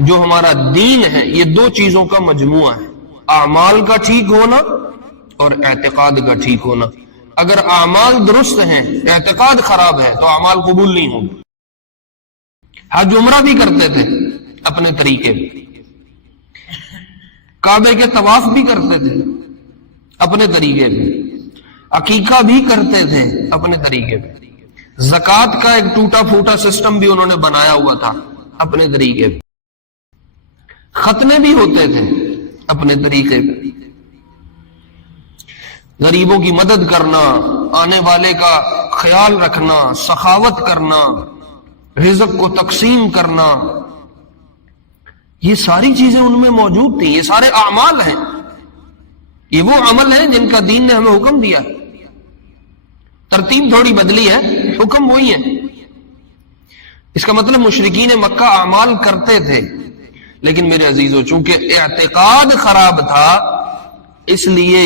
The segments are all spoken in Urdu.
جو ہمارا دین ہے یہ دو چیزوں کا مجموعہ ہے، اعمال کا ٹھیک ہونا اور اعتقاد کا ٹھیک ہونا۔ اگر اعمال درست ہیں، اعتقاد خراب ہے تو اعمال قبول نہیں ہوں گے۔ حج عمرہ بھی کرتے تھے اپنے طریقے، کعبے کے طواف بھی کرتے تھے اپنے طریقے پہ، عقیقہ بھی کرتے تھے اپنے طریقے پہ، زکوٰۃ کا ایک ٹوٹا پھوٹا سسٹم بھی انہوں نے بنایا ہوا تھا اپنے طریقے پہ، ختنے بھی ہوتے تھے اپنے طریقے پہ، غریبوں کی مدد کرنا، آنے والے کا خیال رکھنا، سخاوت کرنا، رزق کو تقسیم کرنا، یہ ساری چیزیں ان میں موجود تھیں۔ یہ سارے اعمال ہیں، یہ وہ عمل ہیں جن کا دین نے ہمیں حکم دیا ہے۔ ترتیب تھوڑی بدلی ہے، حکم وہی ہے۔ اس کا مطلب مشرکین مکہ اعمال کرتے تھے، لیکن میرے عزیزو چونکہ اعتقاد خراب تھا، اس لیے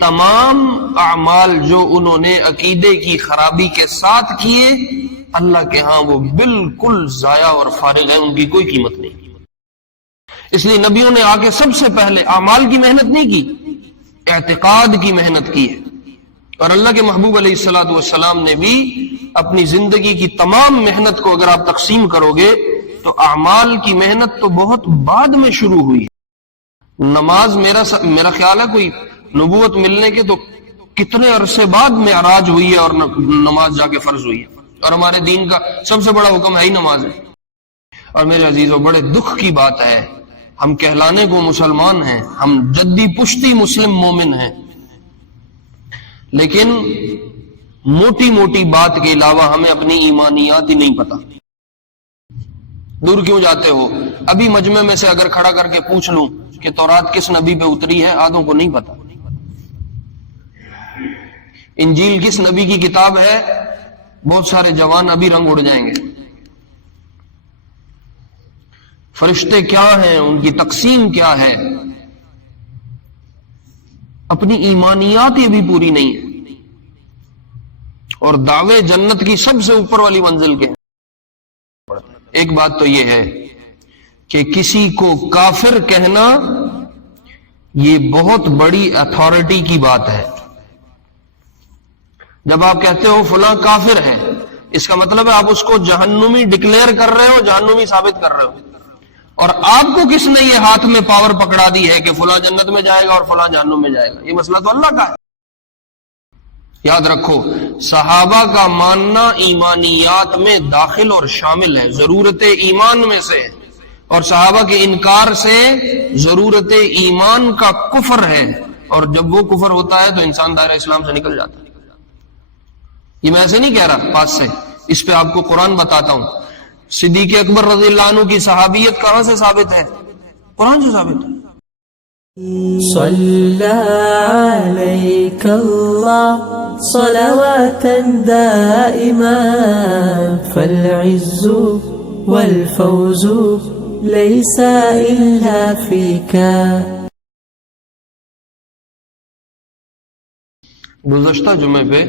تمام اعمال جو انہوں نے عقیدے کی خرابی کے ساتھ کیے، اللہ کے ہاں وہ بالکل ضائع اور فارغ ہے، ان کی کوئی قیمت نہیں۔ اس لیے نبیوں نے آ کے سب سے پہلے اعمال کی محنت نہیں کی، اعتقاد کی محنت کی ہے۔ اور اللہ کے محبوب علیہ الصلوۃ والسلام نے بھی اپنی زندگی کی تمام محنت کو اگر آپ تقسیم کرو گے تو اعمال کی محنت تو بہت بعد میں شروع ہوئی ہے۔ نماز میرا خیال ہے کوئی نبوت ملنے کے تو کتنے عرصے بعد معراج ہوئی ہے اور نماز جا کے فرض ہوئی ہے، اور ہمارے دین کا سب سے بڑا حکم ہے ہی نماز ہے۔ اور میرے عزیزوں بڑے دکھ کی بات ہے، ہم کہلانے کو مسلمان ہیں، ہم جدی پشتی مسلم مومن ہیں، لیکن موٹی موٹی بات کے علاوہ ہمیں اپنی ایمانیات ہی نہیں پتہ۔ دور کیوں جاتے ہو؟ ابھی مجمع میں سے اگر کھڑا کر کے پوچھ لوں کہ تورات کس نبی پہ اتری ہے، آدھوں کو نہیں پتا۔ انجیل کس نبی کی کتاب ہے، بہت سارے جوان ابھی رنگ اڑ جائیں گے۔ فرشتے کیا ہیں، ان کی تقسیم کیا ہے، اپنی ایمانیات یہ بھی پوری نہیں ہے، اور دعوے جنت کی سب سے اوپر والی منزل کے ہیں۔ ایک بات تو یہ ہے کہ کسی کو کافر کہنا یہ بہت بڑی اتھارٹی کی بات ہے۔ جب آپ کہتے ہو فلاں کافر ہے، اس کا مطلب ہے آپ اس کو جہنمی ڈکلیئر کر رہے ہو، جہنمی ثابت کر رہے ہو۔ اور آپ کو کس نے یہ ہاتھ میں پاور پکڑا دی ہے کہ فلاں جنت میں جائے گا اور فلاں جہنم میں جائے گا؟ یہ مسئلہ تو اللہ کا ہے۔ یاد رکھو، صحابہ کا ماننا ایمانیات میں داخل اور شامل ہے، ضرورت ایمان میں سے، اور صحابہ کے انکار سے ضرورت ایمان کا کفر ہے، اور جب وہ کفر ہوتا ہے تو انسان دائرہ اسلام سے نکل جاتا ہے۔ یہ میں ایسے نہیں کہہ رہا پاس سے، اس پہ آپ کو قرآن بتاتا ہوں۔ صدیق اکبر رضی اللہ عنہ کی صحابیت کہاں سے ثابت ہے؟ قرآن سے ثابت ہے۔ صلی علیک اللہ صلواتا دائما فالعز والفوز لیس الا فیک۔ گزشتہ جمعے پہ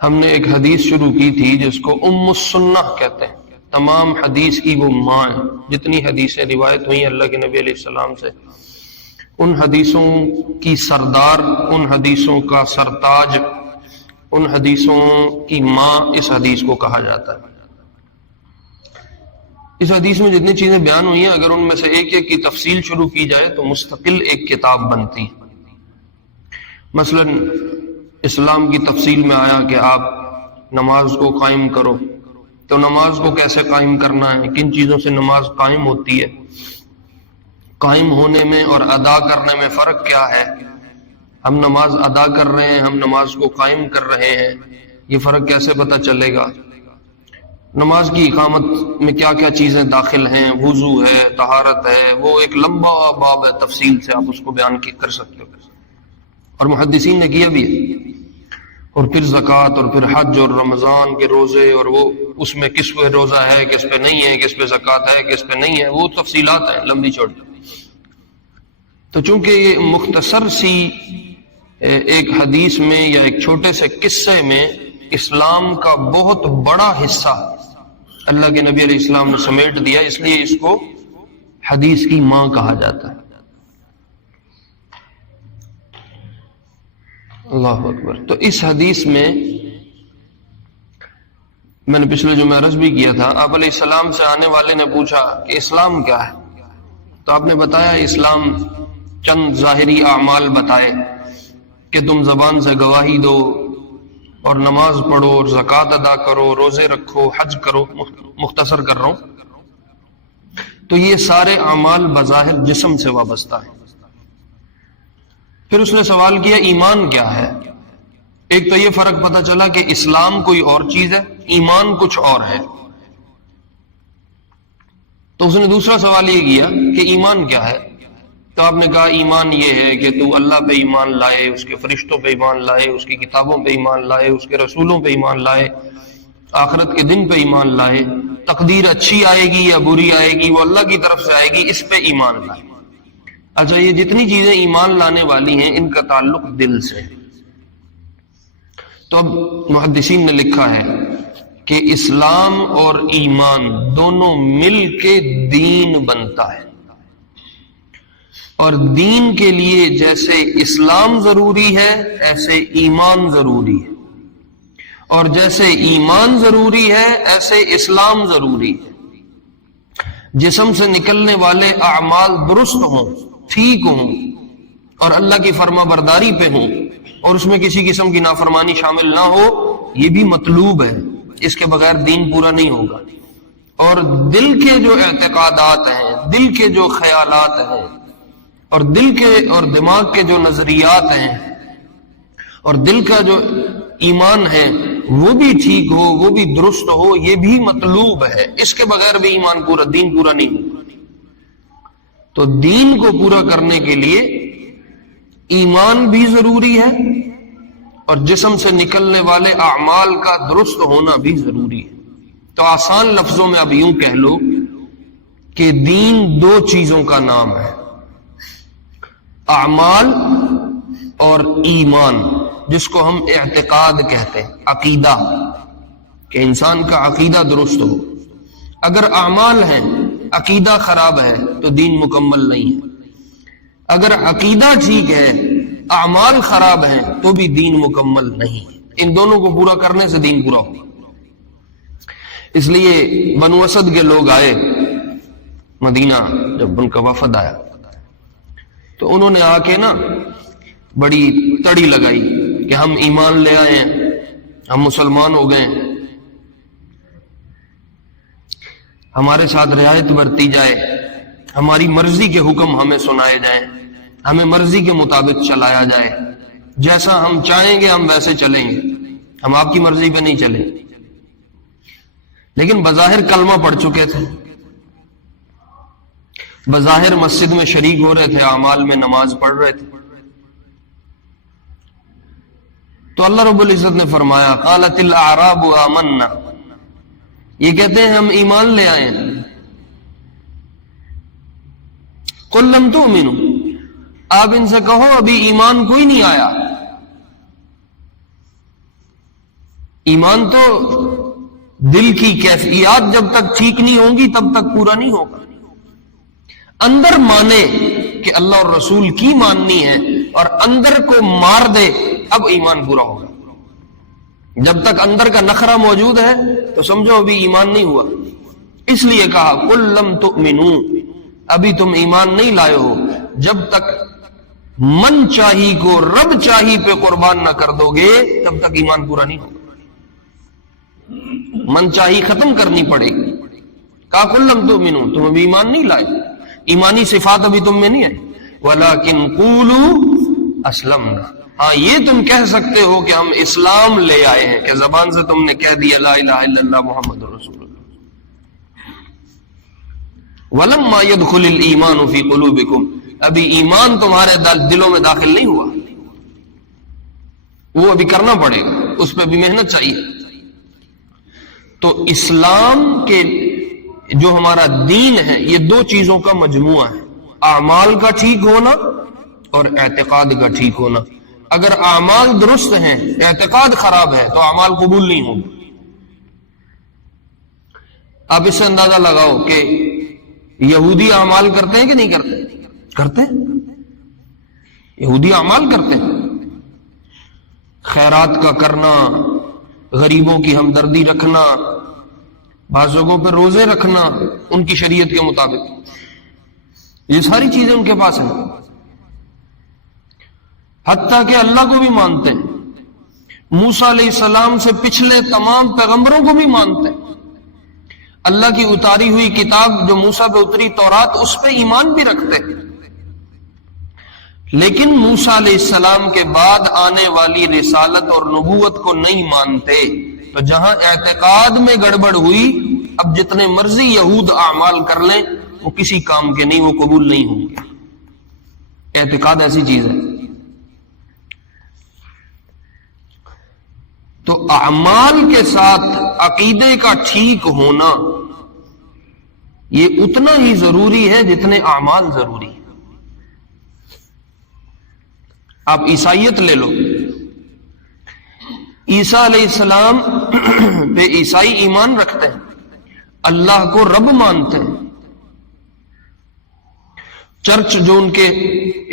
ہم نے ایک حدیث شروع کی تھی جس کو ام السنہ کہتے ہیں، تمام حدیث کی وہ ماں ہے۔ جتنی حدیثیں روایت ہوئی اللہ کے نبی علیہ السلام سے، ان حدیثوں کی سردار، ان حدیثوں کا سرتاج، ان حدیثوں کی ماں اس حدیث کو کہا جاتا ہے۔ اس حدیث میں جتنی چیزیں بیان ہوئی ہیں، اگر ان میں سے ایک ایک کی تفصیل شروع کی جائے تو مستقل ایک کتاب بنتی۔ مثلا اسلام کی تفصیل میں آیا کہ آپ نماز کو قائم کرو، تو نماز کو کیسے قائم کرنا ہے، کن چیزوں سے نماز قائم ہوتی ہے، قائم ہونے میں اور ادا کرنے میں فرق کیا ہے، ہم نماز ادا کر رہے ہیں، ہم نماز کو قائم کر رہے ہیں، یہ فرق کیسے پتہ چلے گا، نماز کی اقامت میں کیا کیا چیزیں داخل ہیں، وضو ہے، طہارت ہے، وہ ایک لمبا باب ہے، تفصیل سے آپ اس کو بیان کر سکتے ہو، اور محدثین نے کیا بھی ہے۔ اور پھر زکوٰۃ، اور پھر حج، اور رمضان کے روزے، اور وہ اس میں کس پہ روزہ ہے، کس پہ نہیں ہے، کس پہ زکوٰۃ ہے، کس پہ نہیں ہے، وہ تفصیلات ہیں لمبی چوڑی۔ تو چونکہ یہ مختصر سی ایک حدیث میں یا ایک چھوٹے سے قصے میں اسلام کا بہت بڑا حصہ اللہ کے نبی علیہ السلام نے سمیٹ دیا، اس لیے اس کو حدیث کی ماں کہا جاتا ہے۔ اللہ اکبر۔ تو اس حدیث میں نے پچھلے جمعہ عرض بھی کیا تھا، آپ علیہ السلام سے آنے والے نے پوچھا کہ اسلام کیا ہے، تو آپ نے بتایا اسلام چند ظاہری اعمال بتائے کہ تم زبان سے گواہی دو اور نماز پڑھو اور زکوٰۃ ادا کرو، روزے رکھو، حج کرو، مختصر کر رہا ہوں۔ تو یہ سارے اعمال بظاہر جسم سے وابستہ ہیں۔ پھر اس نے سوال کیا ایمان کیا ہے؟ ایک تو یہ فرق پتہ چلا کہ اسلام کوئی اور چیز ہے، ایمان کچھ اور ہے۔ تو اس نے دوسرا سوال یہ کیا کہ ایمان کیا ہے؟ تو آپ نے کہا ایمان یہ ہے کہ تو اللہ پہ ایمان لائے، اس کے فرشتوں پہ ایمان لائے، اس کی کتابوں پہ ایمان لائے، اس کے رسولوں پہ ایمان لائے، آخرت کے دن پہ ایمان لائے، تقدیر اچھی آئے گی یا بری آئے گی وہ اللہ کی طرف سے آئے گی، اس پہ ایمان لائے۔ اچھا، یہ جتنی چیزیں ایمان لانے والی ہیں ان کا تعلق دل سے۔ تو اب محدثین نے لکھا ہے کہ اسلام اور ایمان دونوں مل کے دین بنتا ہے، اور دین کے لیے جیسے اسلام ضروری ہے ایسے ایمان ضروری ہے، اور جیسے ایمان ضروری ہے ایسے اسلام ضروری ہے۔ جسم سے نکلنے والے اعمال درست ہوں، ٹھیک ہوں، اور اللہ کی فرما برداری پہ ہوں، اور اس میں کسی قسم کی نافرمانی شامل نہ ہو، یہ بھی مطلوب ہے، اس کے بغیر دین پورا نہیں ہوگا۔ اور دل کے جو اعتقادات ہیں، دل کے جو خیالات ہیں، اور دل کے اور دماغ کے جو نظریات ہیں، اور دل کا جو ایمان ہے وہ بھی ٹھیک ہو، وہ بھی درست ہو، یہ بھی مطلوب ہے، اس کے بغیر بھی ایمان پورا، دین پورا نہیں ہوگا۔ تو دین کو پورا کرنے کے لیے ایمان بھی ضروری ہے، اور جسم سے نکلنے والے اعمال کا درست ہونا بھی ضروری ہے۔ تو آسان لفظوں میں اب یوں کہہ لو کہ دین دو چیزوں کا نام ہے، اعمال اور ایمان، جس کو ہم اعتقاد کہتے ہیں، عقیدہ، کہ انسان کا عقیدہ درست ہو۔ اگر اعمال ہیں، عقیدہ خراب ہے تو دین مکمل نہیں ہے۔ اگر عقیدہ ٹھیک ہے، اعمال خراب ہیں تو بھی دین مکمل نہیں ہے۔ ان دونوں کو پورا کرنے سے دین پورا ہوگا۔ اس لیے بنو اسد کے لوگ آئے مدینہ، جب ان کا وفد آیا تو انہوں نے آ کے نا بڑی تڑی لگائی کہ ہم ایمان لے آئے ہیں، ہم مسلمان ہو گئے، ہمارے ساتھ رعایت برتی جائے، ہماری مرضی کے حکم ہمیں سنائے جائیں، ہمیں مرضی کے مطابق چلایا جائے، جیسا ہم چاہیں گے ہم ویسے چلیں گے، ہم آپ کی مرضی پہ نہیں چلیں۔ لیکن بظاہر کلمہ پڑھ چکے تھے، بظاہر مسجد میں شریک ہو رہے تھے، اعمال میں نماز پڑھ رہے تھے۔ تو اللہ رب العزت نے فرمایا قالت الاعراب آمنا، یہ کہتے ہیں ہم ایمان لے آئے ہیں۔ قل لم تؤمنوا، آپ ان سے کہو ابھی ایمان کوئی نہیں آیا۔ ایمان تو دل کی کیفیات جب تک ٹھیک نہیں ہوں گی تب تک پورا نہیں ہوگا۔ اندر مانے کہ اللہ اور رسول کی ماننی ہے اور اندر کو مار دے، اب ایمان پورا ہوگا۔ جب تک اندر کا نخرہ موجود ہے تو سمجھو ابھی ایمان نہیں ہوا۔ اس لیے کہا قل لم تؤمنوا، ابھی تم ایمان نہیں لائے ہو، جب تک من چاہی کو رب چاہی پہ قربان نہ کر دو گے تب تک ایمان پورا نہیں ہوگا۔ من چاہی ختم کرنی پڑے گی۔ کہا قل لم تؤمنوا، تم ابھی ایمان نہیں لائے، ایمانی صفات ابھی تم میں نہیں آئی۔ ولیکن قولوا اسلمنا، ہاں یہ تم کہہ سکتے ہو کہ ہم اسلام لے آئے ہیں، کہ زبان سے تم نے کہہ دیا لا الہ الا اللہ محمد رسول اللہ۔ ولما يدخل الایمان فی قلوبکم، ابھی ایمان تمہارے دلوں میں داخل نہیں ہوا، وہ ابھی کرنا پڑے گا، اس پہ بھی محنت چاہیے۔ تو اسلام کے جو ہمارا دین ہے یہ دو چیزوں کا مجموعہ ہے، اعمال کا ٹھیک ہونا اور اعتقاد کا ٹھیک ہونا۔ اگر اعمال درست ہیں، اعتقاد خراب ہے تو اعمال قبول نہیں ہوں گے۔ آپ اس سے اندازہ لگاؤ کہ یہودی اعمال کرتے ہیں کہ نہیں کرتے؟ کرتے ہیں، یہودی اعمال کرتے ہیں، خیرات کا کرنا، غریبوں کی ہمدردی رکھنا، بعض لوگوں پہ روزے رکھنا ان کی شریعت کے مطابق، یہ ساری چیزیں ان کے پاس ہیں، حتیٰ کہ اللہ کو بھی مانتے ہیں، موسیٰ علیہ السلام سے پچھلے تمام پیغمبروں کو بھی مانتے ہیں، اللہ کی اتاری ہوئی کتاب جو موسیٰ پہ اتری تورات اس پہ ایمان بھی رکھتے ہیں، لیکن موسیٰ علیہ السلام کے بعد آنے والی رسالت اور نبوت کو نہیں مانتے۔ تو جہاں اعتقاد میں گڑبڑ ہوئی، اب جتنے مرضی یہود اعمال کر لیں وہ کسی کام کے نہیں، وہ قبول نہیں ہوں گے۔ اعتقاد ایسی چیز ہے۔ تو اعمال کے ساتھ عقیدے کا ٹھیک ہونا یہ اتنا ہی ضروری ہے جتنے اعمال ضروری ہیں۔ آپ عیسائیت لے لو، عیسیٰ علیہ السلام پہ عیسائی ایمان رکھتے ہیں، اللہ کو رب مانتے ہیں، چرچ جو ان کے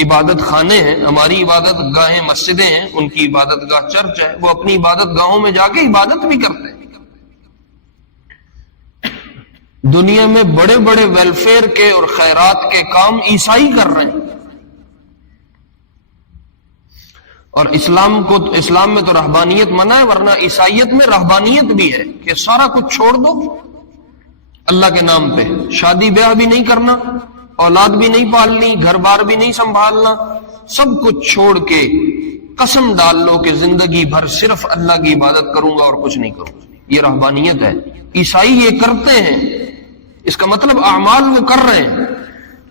عبادت خانے ہیں، ہماری عبادت گاہیں مسجدیں ہیں، ان کی عبادت گاہ چرچ ہے، وہ اپنی عبادت گاہوں میں جا کے عبادت بھی کرتے ہیں۔ دنیا میں بڑے بڑے ویلفیئر کے اور خیرات کے کام عیسائی کر رہے ہیں، اور اسلام میں تو رہبانیت منع ہے، ورنہ عیسائیت میں رہبانیت بھی ہے کہ سارا کچھ چھوڑ دو اللہ کے نام پہ، شادی بیاہ بھی نہیں کرنا، اولاد بھی نہیں پالنی، گھر بار بھی نہیں سنبھالنا، سب کچھ چھوڑ کے قسم ڈال لو کہ زندگی بھر صرف اللہ کی عبادت کروں گا اور کچھ نہیں کروں گا۔ یہ رہبانیت ہے۔ عیسائی یہ کرتے ہیں، اس کا مطلب اعمال وہ کر رہے ہیں،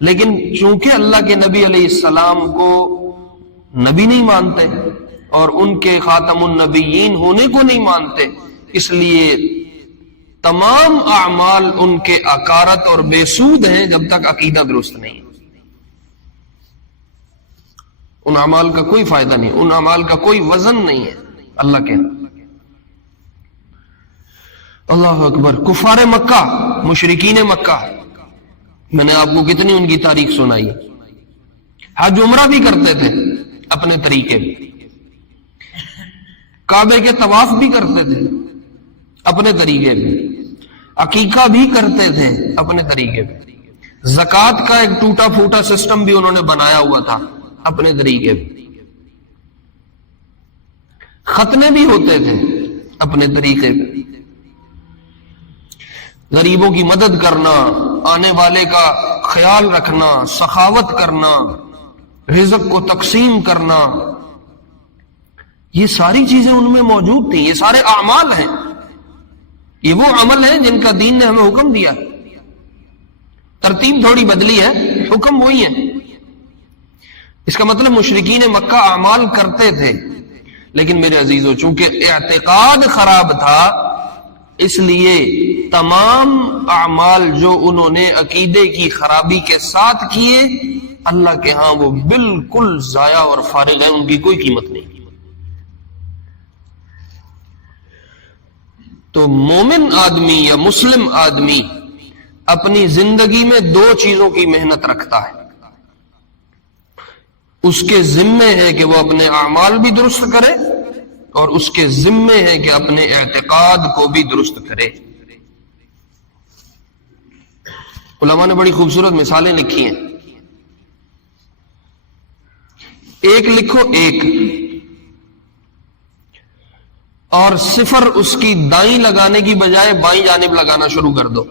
لیکن چونکہ اللہ کے نبی علیہ السلام کو نبی نہیں مانتے اور ان کے خاتم النبیین ہونے کو نہیں مانتے، اس لیے تمام اعمال ان کے اکارت اور بے سود ہیں جب تک عقیدہ درست نہیں ہے۔ ان اعمال کا کوئی فائدہ نہیں، ان اعمال کا کوئی وزن نہیں ہے اللہ کے۔ اللہ اکبر۔ کفار مکہ، مشرکین مکہ، میں نے آپ کو کتنی ان کی تاریخ سنائی ہے۔ حج عمرہ بھی کرتے تھے اپنے طریقے پہ، کعبے کے طواف بھی کرتے تھے اپنے طریقے پہ، عقیقہ بھی کرتے تھے اپنے طریقے پہ، زکوٰۃ کا ایک ٹوٹا پھوٹا سسٹم بھی انہوں نے بنایا ہوا تھا اپنے طریقے پہ، ختنے بھی ہوتے تھے اپنے طریقے پہ، غریبوں کی مدد کرنا، آنے والے کا خیال رکھنا، سخاوت کرنا، رزق کو تقسیم کرنا، یہ ساری چیزیں ان میں موجود تھیں۔ یہ سارے اعمال ہیں، یہ وہ عمل ہیں جن کا دین نے ہمیں حکم دیا۔ ترتیب تھوڑی بدلی ہے، حکم وہی ہے۔ اس کا مطلب مشرکین مکہ اعمال کرتے تھے، لیکن میرے عزیزو چونکہ اعتقاد خراب تھا، اس لیے تمام اعمال جو انہوں نے عقیدے کی خرابی کے ساتھ کیے، اللہ کے ہاں وہ بالکل ضائع اور فارغ ہے، ان کی کوئی قیمت نہیں۔ تو مومن آدمی یا مسلم آدمی اپنی زندگی میں دو چیزوں کی محنت رکھتا ہے، اس کے ذمے ہے کہ وہ اپنے اعمال بھی درست کرے، اور اس کے ذمے ہے کہ اپنے اعتقاد کو بھی درست کرے۔ علماء نے بڑی خوبصورت مثالیں لکھی ہیں۔ ایک لکھو ایک، اور صفر اس کی دائیں لگانے کی بجائے بائیں جانب لگانا شروع کر دو۔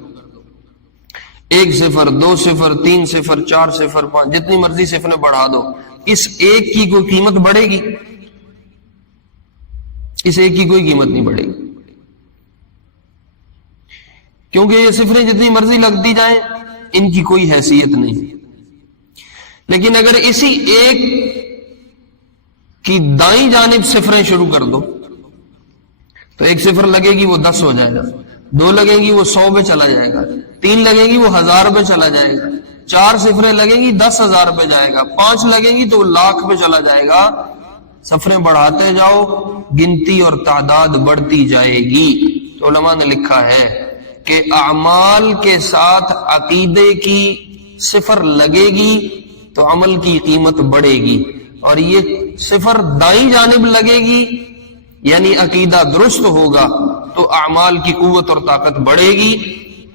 1 صفر، 2 صفر، 3 صفر، 4 صفر، 5، جتنی مرضی صفریں بڑھا دو، اس ایک کی کوئی قیمت بڑھے گی؟ اس ایک کی کوئی قیمت نہیں بڑھے گی، کیونکہ یہ صفریں جتنی مرضی لگتی جائیں ان کی کوئی حیثیت نہیں۔ لیکن اگر اسی ایک کی دائیں جانب صفریں شروع کر دو تو 1 صفر لگے گی وہ 10 ہو جائے گا، 2 لگیں گی وہ 100 پہ چلا جائے گا، 3 لگیں گی وہ 1000 پہ چلا جائے گا، 4 صفریں لگیں گی 10,000 پہ جائے گا، 5 لگیں گی تو لاکھ پہ چلا جائے گا۔ صفریں بڑھاتے جاؤ، گنتی اور تعداد بڑھتی جائے گی۔ تو علماء نے لکھا ہے کہ اعمال کے ساتھ عقیدے کی صفر لگے گی تو عمل کی قیمت بڑھے گی، اور یہ صفر دائیں جانب لگے گی یعنی عقیدہ درست ہوگا تو اعمال کی قوت اور طاقت بڑھے گی۔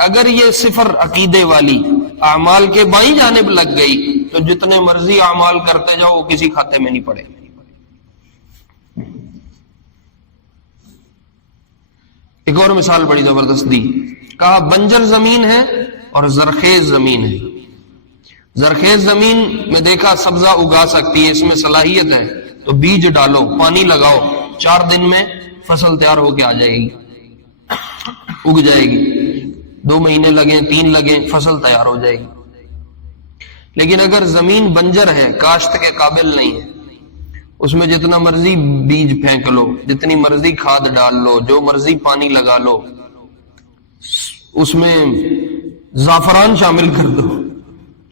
اگر یہ صفر عقیدے والی اعمال کے بائیں جانب لگ گئی تو جتنے مرضی اعمال کرتے جاؤ وہ کسی کھاتے میں نہیں پڑے۔ ایک اور مثال بڑی زبردست دی، کہا بنجر زمین ہے اور زرخیز زمین ہے۔ زرخیز زمین میں دیکھا سبزہ اگا سکتی ہے، اس میں صلاحیت ہے، تو بیج ڈالو، پانی لگاؤ، 4 دن میں فصل تیار ہو کے آ جائے گی، اگ جائے گی، 2 مہینے لگیں 3 لگیں فصل تیار ہو جائے گی۔ لیکن اگر زمین بنجر ہے، کاشت کے قابل نہیں ہے، اس میں جتنا مرضی بیج پھینک لو، جتنی مرضی کھاد ڈال لو، جو مرضی پانی لگا لو، اس میں زعفران شامل کر دو،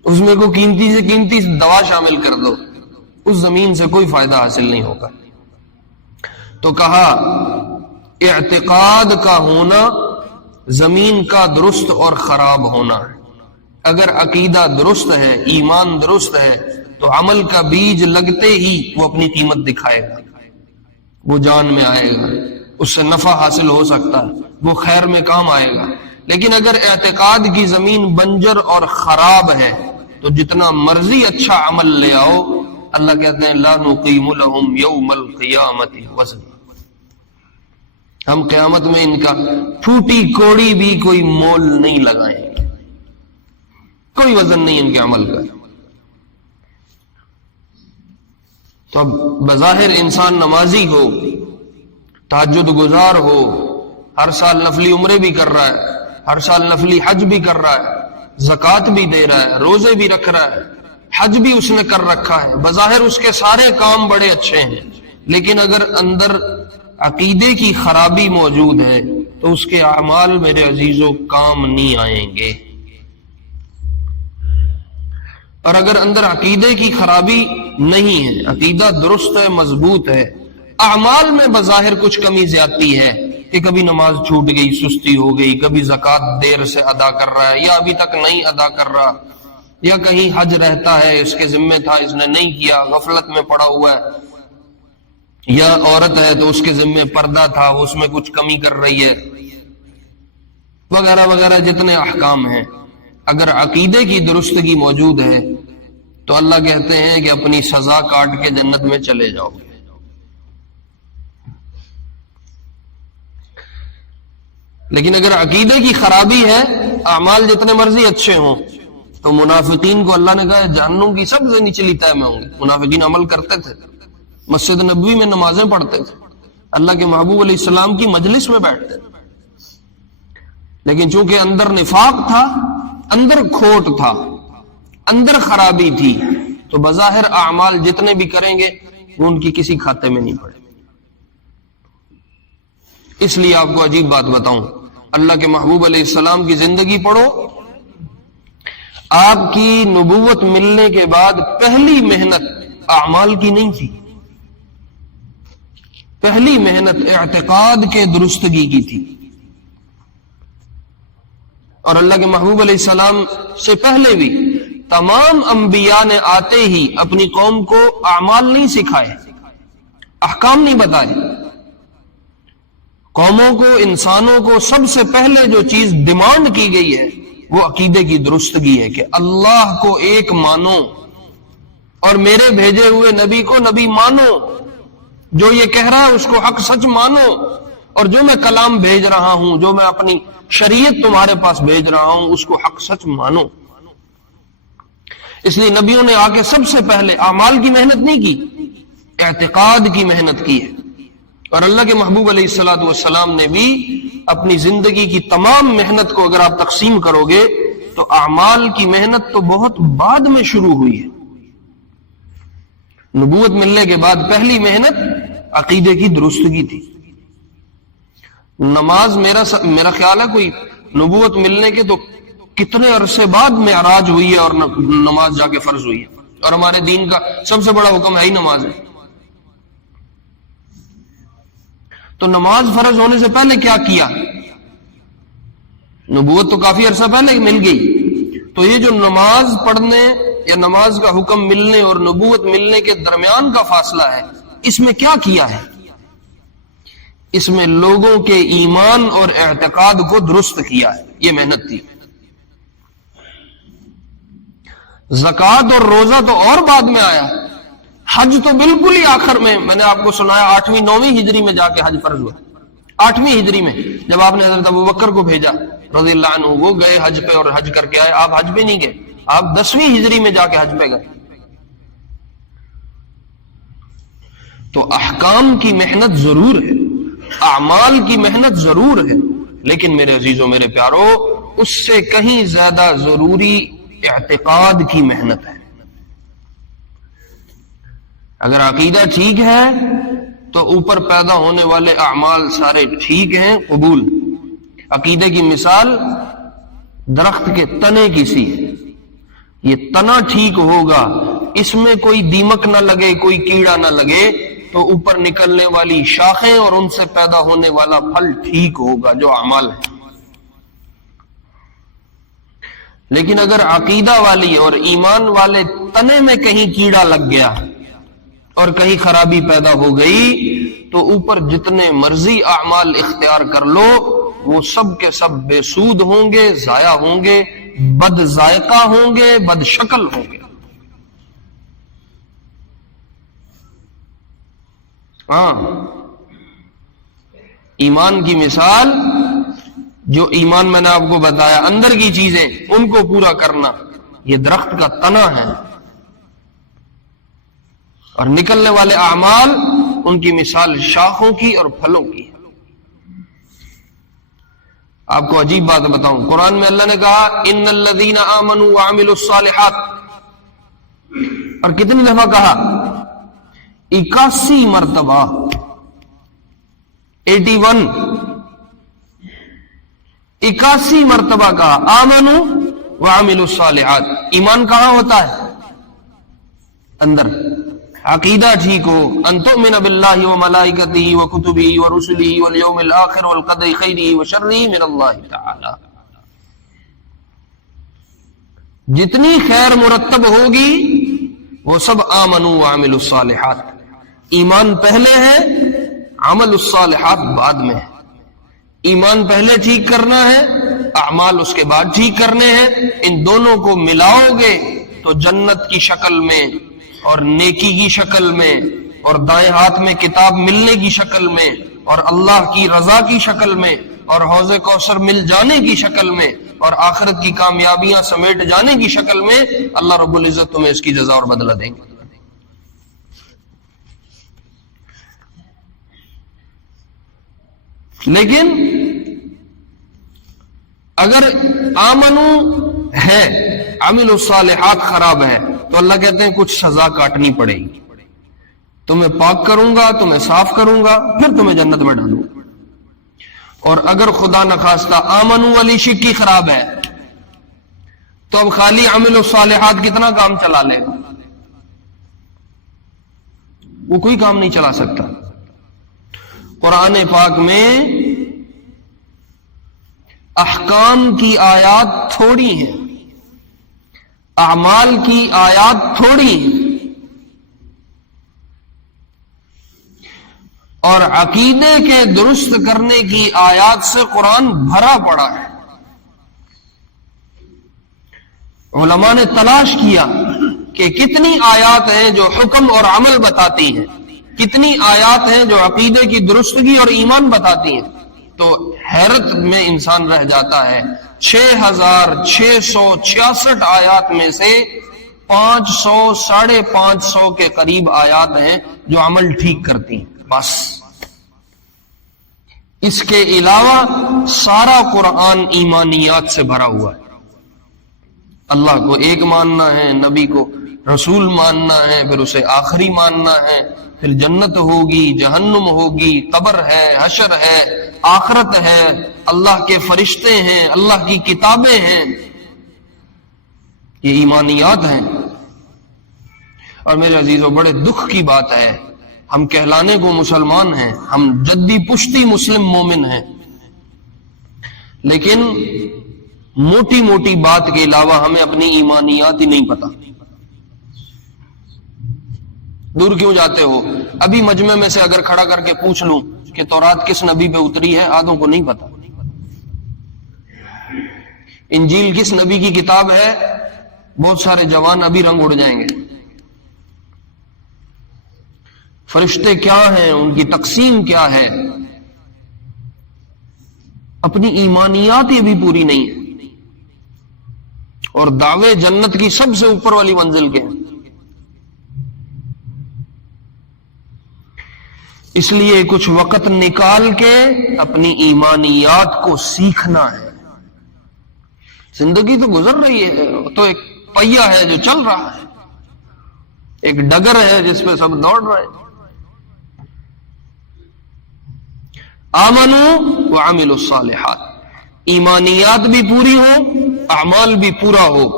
اس میں کوئی قیمتی سے قیمتی دوا شامل کر دو، اس زمین سے کوئی فائدہ حاصل نہیں ہوگا۔ تو کہا اعتقاد کا ہونا زمین کا درست اور خراب ہونا ہے۔ اگر عقیدہ درست ہے، ایمان درست ہے، تو عمل کا بیج لگتے ہی وہ اپنی قیمت دکھائے گا، وہ جان میں آئے گا، اس سے نفع حاصل ہو سکتا ہے، وہ خیر میں کام آئے گا۔ لیکن اگر اعتقاد کی زمین بنجر اور خراب ہے تو جتنا مرضی اچھا عمل لے آؤ، اللہ کہتے ہیں لا نقیم لہم یوم القیامت وزنا، ہم قیامت میں ان کا پھوٹی کوڑی بھی کوئی مول نہیں لگائیں گے، کوئی وزن نہیں ان کے عمل کا۔ تو اب بظاہر انسان نمازی ہو، تہجد گزار ہو، ہر سال نفلی عمرے بھی کر رہا ہے، ہر سال نفلی حج بھی کر رہا ہے، زکوٰۃ بھی دے رہا ہے، روزے بھی رکھ رہا ہے، حج بھی اس نے کر رکھا ہے، بظاہر اس کے سارے کام بڑے اچھے ہیں، لیکن اگر اندر عقیدے کی خرابی موجود ہے تو اس کے اعمال میرے عزیزوں کام نہیں آئیں گے۔ اور اگر اندر عقیدے کی خرابی نہیں ہے، عقیدہ درست ہے، مضبوط ہے، اعمال میں بظاہر کچھ کمی زیادتی ہے کہ کبھی نماز چھوٹ گئی، سستی ہو گئی، کبھی زکوٰۃ دیر سے ادا کر رہا ہے یا ابھی تک نہیں ادا کر رہا، یا کہیں حج رہتا ہے اس کے ذمہ تھا اس نے نہیں کیا، غفلت میں پڑا ہوا ہے، یا عورت ہے تو اس کے ذمہ پردہ تھا اس میں کچھ کمی کر رہی ہے، وغیرہ وغیرہ جتنے احکام ہیں، اگر عقیدے کی درستگی موجود ہے تو اللہ کہتے ہیں کہ اپنی سزا کاٹ کے جنت میں چلے جاؤ گے۔ لیکن اگر عقیدے کی خرابی ہے، اعمال جتنے مرضی اچھے ہوں، تو منافقین کو اللہ نے کہا جہنم کی سب سے نچلی تہہ میں ہوں گے۔ منافقین عمل کرتے تھے، مسجد نبوی میں نمازیں پڑھتے تھے، اللہ کے محبوب علیہ السلام کی مجلس میں بیٹھتے تھے، لیکن چونکہ اندر نفاق تھا، اندر کھوٹ تھا، اندر خرابی تھی، تو بظاہر اعمال جتنے بھی کریں گے وہ ان کی کسی کھاتے میں نہیں پڑے۔ اس لیے آپ کو عجیب بات بتاؤں، اللہ کے محبوب علیہ السلام کی زندگی پڑھو، آپ کی نبوت ملنے کے بعد پہلی محنت اعمال کی نہیں تھی، پہلی محنت اعتقاد کے درستگی کی تھی۔ اور اللہ کے محبوب علیہ السلام سے پہلے بھی تمام انبیاء نے آتے ہی اپنی قوم کو اعمال نہیں سکھائے، احکام نہیں بتائے۔ قوموں کو، انسانوں کو سب سے پہلے جو چیز ڈیمانڈ کی گئی ہے وہ عقیدے کی درستگی ہے کہ اللہ کو ایک مانو اور میرے بھیجے ہوئے نبی کو نبی مانو، جو یہ کہہ رہا ہے اس کو حق سچ مانو، اور جو میں کلام بھیج رہا ہوں، جو میں اپنی شریعت تمہارے پاس بھیج رہا ہوں، اس کو حق سچ مانو۔ اس لیے نبیوں نے آ کے سب سے پہلے اعمال کی محنت نہیں کی، اعتقاد کی محنت کی ہے۔ اور اللہ کے محبوب علیہ الصلوۃ والسلام نے بھی اپنی زندگی کی تمام محنت کو اگر آپ تقسیم کرو گے تو اعمال کی محنت تو بہت بعد میں شروع ہوئی ہے۔ نبوت ملنے کے بعد پہلی محنت عقیدے کی درستگی تھی۔ نماز میرا خیال ہے کوئی نبوت ملنے کے تو کتنے عرصے بعد معراج ہوئی ہے اور نماز جا کے فرض ہوئی ہے، اور ہمارے دین کا سب سے بڑا حکم ہے ہی نماز ہے۔ تو نماز فرض ہونے سے پہلے کیا کیا؟ نبوت تو کافی عرصہ پہلے مل گئی، تو یہ جو نماز پڑھنے یا نماز کا حکم ملنے اور نبوت ملنے کے درمیان کا فاصلہ ہے، اس میں کیا کیا ہے؟ اس میں لوگوں کے ایمان اور اعتقاد کو درست کیا ہے، یہ محنت تھی۔ زکوٰۃ اور روزہ تو اور بعد میں آیا، حج تو بالکل ہی آخر میں نے آپ کو سنایا 8ویں 9ویں ہجری میں جا کے حج فرض ہوا۔ 8ویں ہجری میں جب آپ نے حضرت ابوبکر کو بھیجا رضی اللہ عنہ، وہ گئے حج پہ اور حج کر کے آئے، آپ حج پہ نہیں گئے، آپ 10ویں ہجری میں جا کے حج پہ گئے۔ تو احکام کی محنت ضرور ہے، اعمال کی محنت ضرور ہے، لیکن میرے عزیزوں میرے پیارو، اس سے کہیں زیادہ ضروری اعتقاد کی محنت ہے۔ اگر عقیدہ ٹھیک ہے تو اوپر پیدا ہونے والے اعمال سارے ٹھیک ہیں، قبول۔ عقیدے کی مثال درخت کے تنے کی سی ہے، یہ تنا ٹھیک ہوگا، اس میں کوئی دیمک نہ لگے، کوئی کیڑا نہ لگے، تو اوپر نکلنے والی شاخیں اور ان سے پیدا ہونے والا پھل ٹھیک ہوگا، جو اعمال ہے۔ لیکن اگر عقیدہ والی اور ایمان والے تنے میں کہیں کیڑا لگ گیا اور کہیں خرابی پیدا ہو گئی، تو اوپر جتنے مرضی اعمال اختیار کر لو، وہ سب کے سب بے سود ہوں گے، ضائع ہوں گے، بد ذائقہ ہوں گے، بد شکل ہوں گے۔ ہاں، ایمان کی مثال، جو ایمان میں نے آپ کو بتایا اندر کی چیزیں ان کو پورا کرنا، یہ درخت کا تنا ہے، اور نکلنے والے اعمال ان کی مثال شاخوں کی اور پھلوں کی۔ آپ کو عجیب بات بتاؤں، قرآن میں اللہ نے کہا ان الذین آمنوا وعملوا الصالحات، اور کتنی دفعہ کہا؟ 81 مرتبہ، 81 مرتبہ کہا آمنوا وعملوا الصالحات۔ ایمان کہاں ہوتا ہے؟ اندر۔ عقیدہ ٹھیک ہو، ان تؤمن باللہ وملائکتہ وکتبہ ورسلہ والیوم الآخر والقدر خیرہ وشرہ من اللہ تعالی۔ جتنی خیر مرتب ہوگی وہ سب آمنوا وعملوا الصالحات، ایمان پہلے ہے، عمل الصالحات بعد میں ہے۔ ایمان پہلے ٹھیک کرنا ہے، اعمال اس کے بعد ٹھیک کرنے ہیں۔ ان دونوں کو ملاؤ گے تو جنت کی شکل میں اور نیکی کی شکل میں اور دائیں ہاتھ میں کتاب ملنے کی شکل میں اور اللہ کی رضا کی شکل میں اور حوض کوثر مل جانے کی شکل میں اور آخرت کی کامیابیاں سمیٹ جانے کی شکل میں اللہ رب العزت تمہیں اس کی جزا اور بدلہ دیں گے۔ لیکن اگر آمنو ہے، عمل الصالحات خراب ہے، تو اللہ کہتے ہیں کچھ سزا کاٹنی پڑے گی، تمہیں پاک کروں گا، تمہیں صاف کروں گا، پھر تمہیں جنت میں ڈالوں گا۔ اور اگر خدا نخواستہ آمنو والی شکی خراب ہے، تو اب خالی عمل الصالحات کتنا کام چلا لے گا؟ وہ کوئی کام نہیں چلا سکتا۔ قرآن پاک میں احکام کی آیات تھوڑی ہیں، اعمال کی آیات تھوڑی ہیں، اور عقیدے کے درست کرنے کی آیات سے قرآن بھرا پڑا ہے۔ علماء نے تلاش کیا کہ کتنی آیات ہیں جو حکم اور عمل بتاتی ہیں، کتنی آیات ہیں جو عقیدے کی درستگی اور ایمان بتاتی ہیں، تو حیرت میں انسان رہ جاتا ہے۔ 6666 آیات میں سے 500 550 کے قریب آیات ہیں جو عمل ٹھیک کرتی ہیں، بس۔ اس کے علاوہ سارا قرآن ایمانیات سے بھرا ہوا ہے۔ اللہ کو ایک ماننا ہے، نبی کو رسول ماننا ہے، پھر اسے آخری ماننا ہے، پھر جنت ہوگی، جہنم ہوگی، قبر ہے، حشر ہے، آخرت ہے، اللہ کے فرشتے ہیں، اللہ کی کتابیں ہیں، یہ ایمانیات ہیں۔ اور میرے عزیزوں، بڑے دکھ کی بات ہے، ہم کہلانے کو مسلمان ہیں، ہم جدی پشتی مسلم مومن ہیں، لیکن موٹی موٹی بات کے علاوہ ہمیں اپنی ایمانیات ہی نہیں پتا. دور کیوں جاتے ہو؟ ابھی مجمع میں سے اگر کھڑا کر کے پوچھ لوں کہ تورات کس نبی پہ اتری ہے، آدھوں کو نہیں پتا. انجیل کس نبی کی کتاب ہے، بہت سارے جوان ابھی رنگ اڑ جائیں گے. فرشتے کیا ہیں، ان کی تقسیم کیا ہے، اپنی ایمانیات یہ بھی پوری نہیں ہے. اور دعوے جنت کی سب سے اوپر والی منزل کے ہیں. اس لیے کچھ وقت نکال کے اپنی ایمانیات کو سیکھنا ہے. زندگی تو گزر رہی ہے، تو ایک پہیا ہے جو چل رہا ہے، ایک ڈگر ہے جس پہ سب دوڑ رہے ہیں. آمنوا وعملوا الصالحات، ایمانیات بھی پوری ہو، اعمال بھی پورا ہو،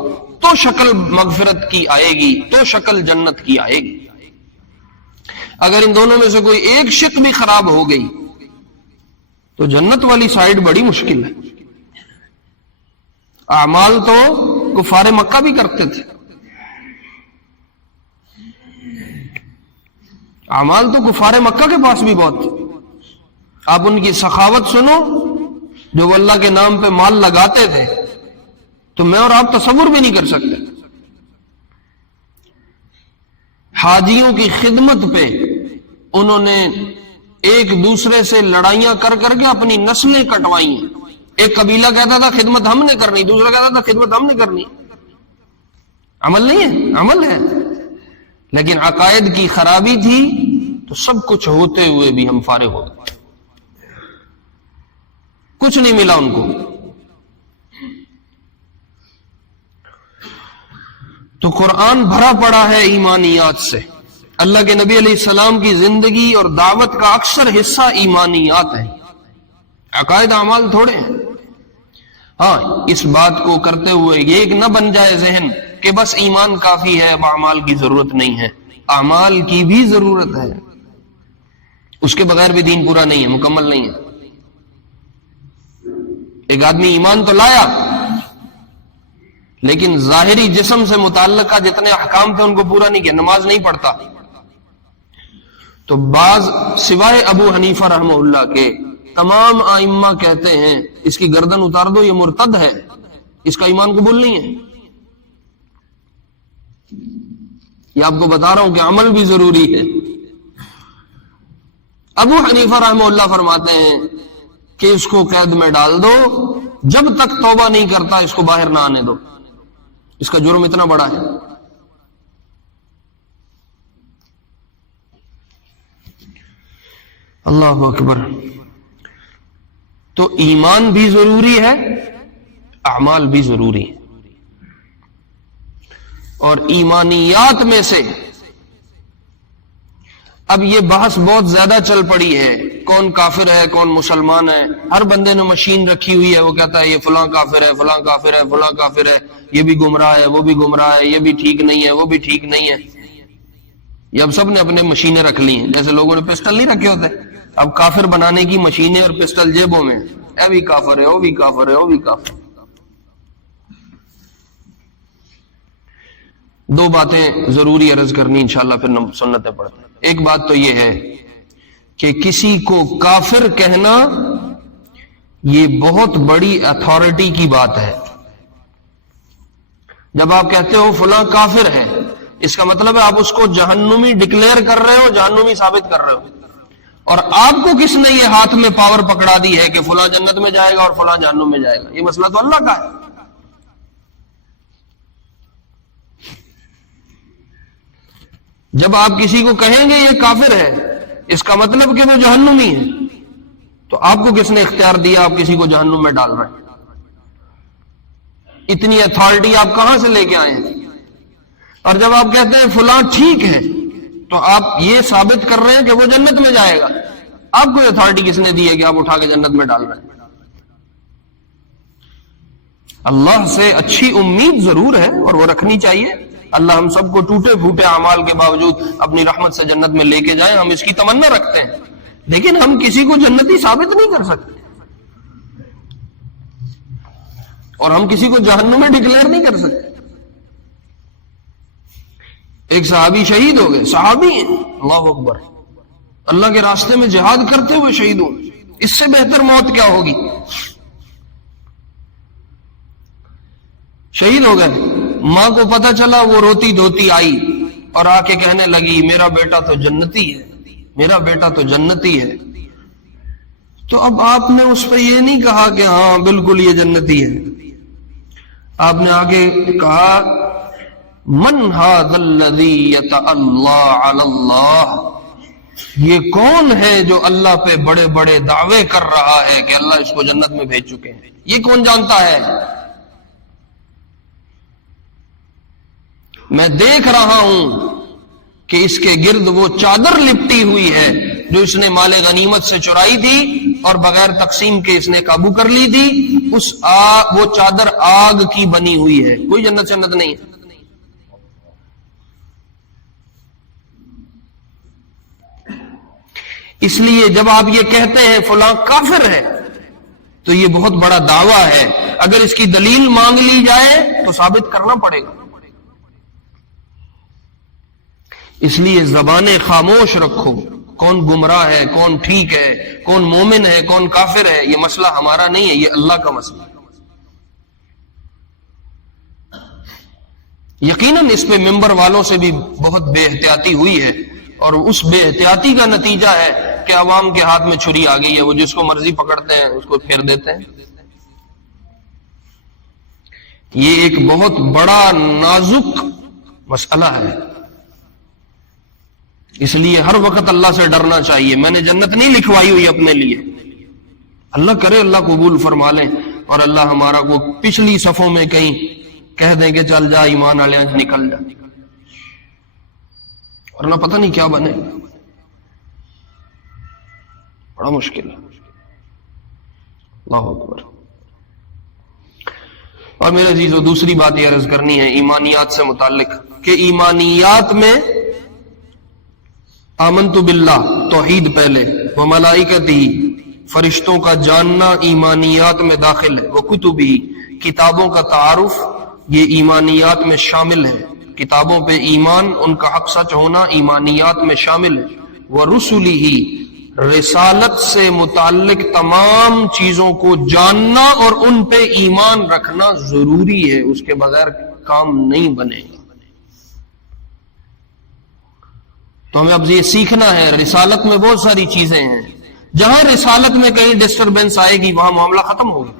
تو شکل مغفرت کی آئے گی، تو شکل جنت کی آئے گی. اگر ان دونوں میں سے کوئی ایک شق بھی خراب ہو گئی تو جنت والی سائیڈ بڑی مشکل ہے. اعمال تو کفار مکہ بھی کرتے تھے، اعمال تو کفار مکہ کے پاس بھی بہت تھے. آپ ان کی سخاوت سنو، جو وہ اللہ کے نام پہ مال لگاتے تھے، تو میں اور آپ تصور بھی نہیں کر سکتے. حاجیوں کی خدمت پہ انہوں نے ایک دوسرے سے لڑائیاں کر کر کے اپنی نسلیں کٹوائی ہیں. ایک قبیلہ کہتا تھا خدمت ہم نے کرنی، دوسرا کہتا تھا خدمت ہم نے کرنی. عمل نہیں ہے، عمل ہے، لیکن عقائد کی خرابی تھی تو سب کچھ ہوتے ہوئے بھی ہم فارغ ہو گئے، کچھ نہیں ملا ان کو. تو قرآن بھرا پڑا ہے ایمانیات سے. اللہ کے نبی علیہ السلام کی زندگی اور دعوت کا اکثر حصہ ایمانیات ہے، عقائد اعمال تھوڑے ہیں. ہاں، اس بات کو کرتے ہوئے یہ ایک نہ بن جائے ذہن کہ بس ایمان کافی ہے، اب اعمال کی ضرورت نہیں ہے. اعمال کی بھی ضرورت ہے، اس کے بغیر بھی دین پورا نہیں ہے، مکمل نہیں ہے. ایک آدمی ایمان تو لایا لیکن ظاہری جسم سے متعلقہ جتنے احکام تھے ان کو پورا نہیں کیا، نماز نہیں پڑھتا. تو بعض سوائے ابو حنیفہ رحمہ اللہ کے تمام ائمہ کہتے ہیں اس کی گردن اتار دو، یہ مرتد ہے، اس کا ایمان قبول نہیں ہے. یہ آپ کو بتا رہا ہوں کہ عمل بھی ضروری ہے. ابو حنیفہ رحمہ اللہ فرماتے ہیں کہ اس کو قید میں ڈال دو، جب تک توبہ نہیں کرتا اس کو باہر نہ آنے دو، اس کا جرم اتنا بڑا ہے. اللہ اکبر. تو ایمان بھی ضروری ہے، اعمال بھی ضروری ہے. اور ایمانیات میں سے اب یہ بحث بہت زیادہ چل پڑی ہے، کون کافر ہے کون مسلمان ہے. ہر بندے نے مشین رکھی ہوئی ہے، وہ کہتا ہے یہ فلاں کافر ہے، فلاں کافر ہے، فلاں کافر ہے، یہ بھی گمراہ ہے، وہ بھی گمراہ ہے، یہ بھی ٹھیک نہیں ہے، وہ بھی ٹھیک نہیں ہے. یہ اب سب نے اپنے مشینیں رکھ لی ہیں، جیسے لوگوں نے پسٹل نہیں رکھے ہوتے. اب کافر بنانے کی مشینیں اور پسٹل جیبوں میں، اے بھی کافر ہے، وہ بھی کافر ہے، وہ بھی کافر. دو باتیں ضروری عرض کرنی انشاءاللہ، پھر سنتیں پڑھتے ہیں. ایک بات تو یہ ہے کہ کسی کو کافر کہنا یہ بہت بڑی اتھارٹی کی بات ہے. جب آپ کہتے ہو فلاں کافر ہے، اس کا مطلب ہے آپ اس کو جہنمی ڈکلیئر کر رہے ہو، جہنمی ثابت کر رہے ہو. اور آپ کو کس نے یہ ہاتھ میں پاور پکڑا دی ہے کہ فلاں جنت میں جائے گا اور فلاں جہنم میں جائے گا؟ یہ مسئلہ تو اللہ کا ہے. جب آپ کسی کو کہیں گے یہ کافر ہے، اس کا مطلب کہ وہ جہنمی ہے، تو آپ کو کس نے اختیار دیا آپ کسی کو جہنم میں ڈال رہے ہیں؟ اتنی اتھارٹی آپ کہاں سے لے کے آئے ہیں؟ اور جب آپ کہتے ہیں فلاں ٹھیک ہے، تو آپ یہ ثابت کر رہے ہیں کہ وہ جنت میں جائے گا. آپ کو اتھارٹی کس نے دی ہے کہ آپ اٹھا کے جنت میں ڈال رہے ہیں؟ اللہ سے اچھی امید ضرور ہے اور وہ رکھنی چاہیے. اللہ ہم سب کو ٹوٹے پھوٹے اعمال کے باوجود اپنی رحمت سے جنت میں لے کے جائیں، ہم اس کی تمنا رکھتے ہیں، لیکن ہم کسی کو جنتی ثابت نہیں کر سکتے. اور ہم کسی کو جہنم میں ڈکلیئر نہیں کر سکتے. ایک صحابی شہید ہو گئے، صحابی ہیں، اللہ اکبر، اللہ کے راستے میں جہاد کرتے ہوئے شہید ہو، اس سے بہتر موت کیا ہوگی. شہید ہو گئے، ماں کو پتہ چلا، وہ روتی دھوتی آئی اور آ کے کہنے لگی میرا بیٹا تو جنتی ہے، میرا بیٹا تو جنتی ہے. تو اب آپ نے اس پہ یہ نہیں کہا کہ ہاں بالکل یہ جنتی ہے، آپ نے آگے کہا من ھذا الذی یتعلی علی اللہ، یہ کون ہے جو اللہ پہ بڑے بڑے دعوے کر رہا ہے کہ اللہ اس کو جنت میں بھیج چکے ہیں، یہ کون جانتا ہے؟ میں دیکھ رہا ہوں کہ اس کے گرد وہ چادر لپٹی ہوئی ہے جو اس نے مال غنیمت سے چرائی تھی اور بغیر تقسیم کے اس نے قابو کر لی تھی، وہ چادر آگ کی بنی ہوئی ہے، کوئی جنت جنت نہیں ہے. اس لیے جب آپ یہ کہتے ہیں فلاں کافر ہے تو یہ بہت بڑا دعویٰ ہے، اگر اس کی دلیل مانگ لی جائے تو ثابت کرنا پڑے گا. اس لیے زبانیں خاموش رکھو، کون گمراہ ہے، کون ٹھیک ہے، کون مومن ہے، کون کافر ہے، یہ مسئلہ ہمارا نہیں ہے، یہ اللہ کا مسئلہ ہے. یقیناً اس پہ ممبر والوں سے بھی بہت بے احتیاطی ہوئی ہے، اور اس بے احتیاطی کا نتیجہ ہے کہ عوام کے ہاتھ میں چھری آ گئی ہے، وہ جس کو مرضی پکڑتے ہیں اس کو پھیر دیتے ہیں. یہ ایک بہت بڑا نازک مسئلہ ہے، اس لیے ہر وقت اللہ سے ڈرنا چاہیے. میں نے جنت نہیں لکھوائی ہوئی اپنے لیے، اللہ کرے اللہ قبول فرما لیں اور اللہ ہمارا کو پچھلی صفوں میں کہیں کہہ دیں کہ چل جا ایمان والے نکل جا، ورنہ پتہ نہیں کیا بنے، بڑا مشکل ہے. اللہ اکبر. اور میرے عزیزو دوسری بات یہ عرض کرنی ہے ایمانیات سے متعلق کہ ایمانیات میں آمنت باللہ توحید پہلے، و ملائکتہ فرشتوں کا جاننا ایمانیات میں داخل ہے، و کتبہ کتابوں کا تعارف یہ ایمانیات میں شامل ہے، کتابوں پہ ایمان، ان کا حق سچ ہونا ایمانیات میں شامل ہے، و رسلہ رسالت سے متعلق تمام چیزوں کو جاننا اور ان پہ ایمان رکھنا ضروری ہے، اس کے بغیر کام نہیں بنے گا. تو ہمیں اب یہ سیکھنا ہے، رسالت میں بہت ساری چیزیں ہیں، جہاں رسالت میں کہیں ڈسٹربنس آئے گی وہاں معاملہ ختم ہوگا.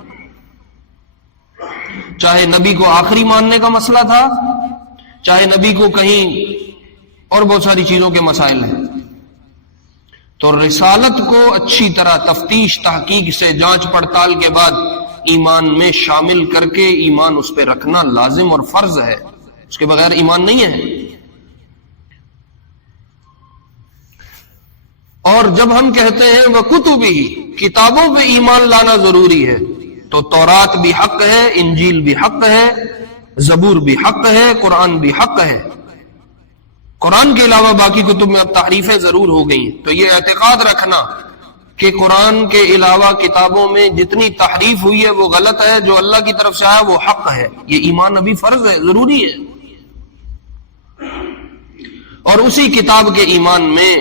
چاہے نبی کو آخری ماننے کا مسئلہ تھا، چاہے نبی کو کہیں اور بہت ساری چیزوں کے مسائل ہیں، تو رسالت کو اچھی طرح تفتیش تحقیق سے جانچ پڑتال کے بعد ایمان میں شامل کر کے ایمان اس پہ رکھنا لازم اور فرض ہے، اس کے بغیر ایمان نہیں ہے. اور جب ہم کہتے ہیں وہ کتبہ کتابوں پہ ایمان لانا ضروری ہے تو تورات بھی حق ہے، انجیل بھی حق ہے، زبور بھی حق ہے، قرآن بھی حق ہے. قرآن کے علاوہ باقی کتب میں اب تحریفیں ضرور ہو گئی ہیں، تو یہ اعتقاد رکھنا کہ قرآن کے علاوہ کتابوں میں جتنی تحریف ہوئی ہے وہ غلط ہے، جو اللہ کی طرف سے آیا وہ حق ہے، یہ ایمان ابھی فرض ہے، ضروری ہے. اور اسی کتاب کے ایمان میں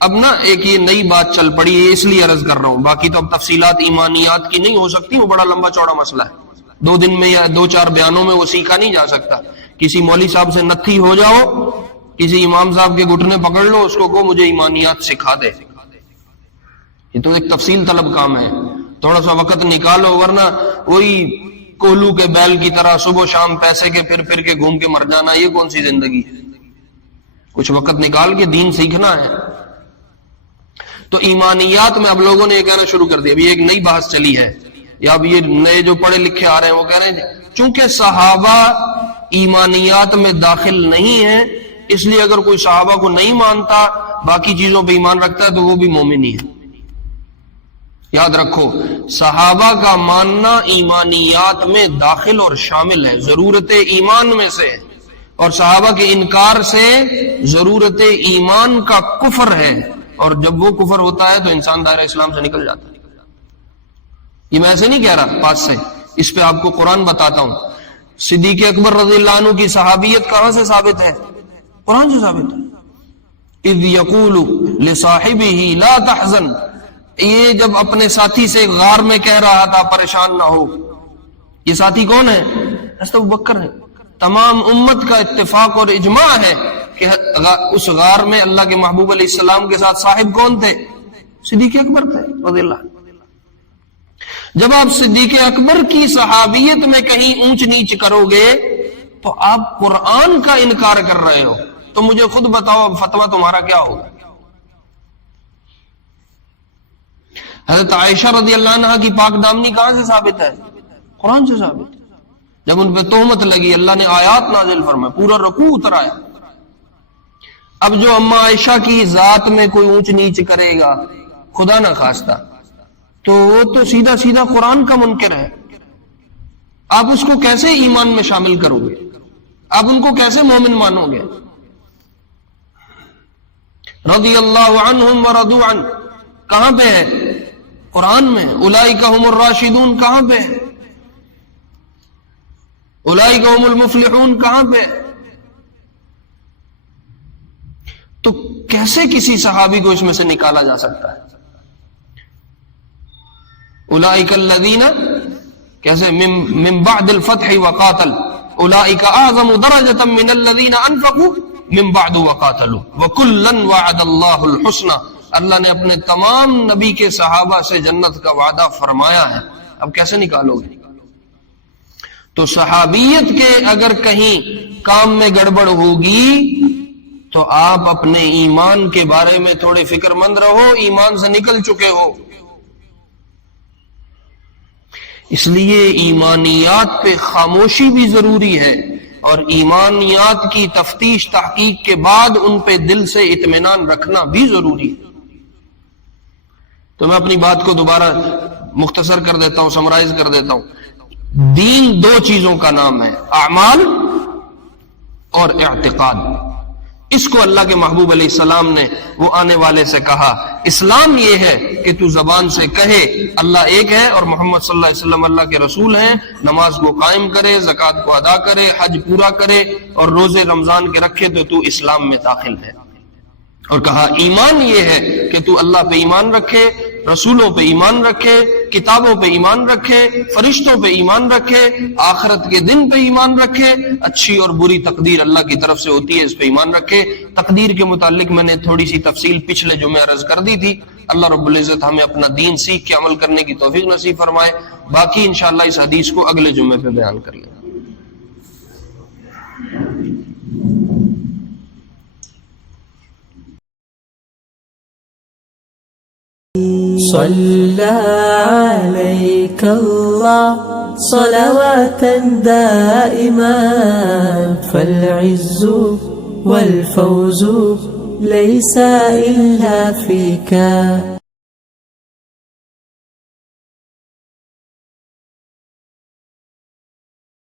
اب نا ایک یہ نئی بات چل پڑی ہے، اس لیے عرض کر رہا ہوں، باقی تو اب تفصیلات ایمانیات کی نہیں ہو سکتی، وہ بڑا لمبا چوڑا مسئلہ ہے، 2 دن میں یا 2-4 بیانوں میں وہ سیکھا نہیں جا سکتا. کسی مولوی صاحب سے نتھی ہو جاؤ، کسی امام صاحب کے گھٹنے پکڑ لو، اس کو کہو مجھے ایمانیات سکھا دے، یہ تو ایک تفصیل طلب کام ہے، تھوڑا سا وقت نکالو، ورنہ وہی کوہلو کے بیل کی طرح صبح و شام پیسے کے پھر کے گھوم کے مر جانا، یہ کون سی زندگی ہے؟ کچھ وقت نکال کے دین سیکھنا ہے. تو ایمانیات میں اب لوگوں نے یہ کہنا شروع کر دیا، ابھی ایک نئی بحث چلی ہے، یا اب یہ نئے جو پڑھے لکھے آ رہے ہیں وہ کہہ رہے ہیں چونکہ صحابہ ایمانیات میں داخل نہیں ہیں، اس لیے اگر کوئی صحابہ کو نہیں مانتا باقی چیزوں پہ ایمان رکھتا ہے تو وہ بھی مومن ہی ہے. یاد رکھو صحابہ کا ماننا ایمانیات میں داخل اور شامل ہے، ضرورت ایمان میں سے، اور صحابہ کے انکار سے ضرورت ایمان کا کفر ہے، اور جب وہ کفر ہوتا ہے تو انسان دائرہ اسلام سے نکل جاتا ہے. یہ میں ایسے نہیں کہہ رہا پاس سے، اس پہ آپ کو قرآن بتاتا ہوں. صدیق اکبر رضی اللہ عنہ کی صحابیت کہاں سے ثابت ہے؟ قرآن سے ثابت ہے. اذ یقول لصاحبہ لا تحزن، یہ جب اپنے ساتھی سے غار میں کہہ رہا تھا پریشان نہ ہو. یہ ساتھی کون ہے؟ حضرت ابوبکر ہے. تمام امت کا اتفاق اور اجماع ہے کہ اس غار میں اللہ کے محبوب علیہ السلام کے ساتھ صاحب کون تھے؟ صدیق اکبر تھے رضی اللہ عنہ. جب آپ صدیق اکبر کی صحابیت میں کہیں اونچ نیچ کرو گے تو آپ قرآن کا انکار کر رہے ہو. تو مجھے خود بتاؤ اب فتویٰ تمہارا کیا ہوگا؟ حضرت عائشہ رضی اللہ عنہ کی پاک دامنی کہاں سے ثابت ہے؟ قرآن سے ثابت ہے. جب ان پہ تہمت لگی اللہ نے آیات نازل فرمائے، پورا رکوع اتر آیا. اب جو اما عائشہ کی ذات میں کوئی اونچ نیچ کرے گا خدا نہ خواستہ تو وہ تو سیدھا سیدھا قرآن کا منکر ہے. آپ اس کو کیسے ایمان میں شامل کرو گے؟ آپ ان کو کیسے مومن مانو گے؟ رضی اللہ عنہم ورضوا عنہ کہاں پہ ہے؟ قرآن میں. اولئک هم الراشدون کہاں پہ ہے؟ اولئک هم المفلحون کہاں پہ ہے؟ تو کیسے کسی صحابی کو اس میں سے نکالا جا سکتا ہے؟ اولئک الذین کیسے من بعد الفتح وقاتل اولئک اعظم درجۃ من الذین انفقوا من بعد وقاتلوا وکلا وعد اللہ الحسنى. اللہ نے اپنے تمام نبی کے صحابہ سے جنت کا وعدہ فرمایا ہے. اب کیسے نکالو گے؟ تو صحابیت کے اگر کہیں کام میں گڑبڑ ہوگی تو آپ اپنے ایمان کے بارے میں تھوڑے فکر مند رہو، ایمان سے نکل چکے ہو. اس لیے ایمانیات پہ خاموشی بھی ضروری ہے، اور ایمانیات کی تفتیش تحقیق کے بعد ان پہ دل سے اطمینان رکھنا بھی ضروری ہے. تو میں اپنی بات کو دوبارہ مختصر کر دیتا ہوں، سمرائز کر دیتا ہوں. دین دو چیزوں کا نام ہے، اعمال اور اعتقاد. اس کو اللہ کے محبوب علیہ السلام نے وہ آنے والے سے کہا. اسلام یہ ہے کہ تو زبان سے کہے اللہ ایک ہے اور محمد صلی اللہ علیہ وسلم اللہ کے رسول ہیں، نماز کو قائم کرے، زکوٰۃ کو ادا کرے، حج پورا کرے اور روزے رمضان کے رکھے تو اسلام میں داخل ہے. اور کہا ایمان یہ ہے کہ تو اللہ پہ ایمان رکھے، رسولوں پہ ایمان رکھے، کتابوں پہ ایمان رکھے، فرشتوں پہ ایمان رکھے، آخرت کے دن پہ ایمان رکھے، اچھی اور بری تقدیر اللہ کی طرف سے ہوتی ہے اس پہ ایمان رکھے. تقدیر کے متعلق میں نے تھوڑی سی تفصیل پچھلے جمعے عرض کر دی تھی. اللہ رب العزت ہمیں اپنا دین سیکھ کے عمل کرنے کی توفیق نصیب فرمائے. باقی انشاءاللہ اس حدیث کو اگلے جمعے پہ بیان کر لیں. صلى عليك الله صلواتا دائما فالعز والفوز ليس إلا فيك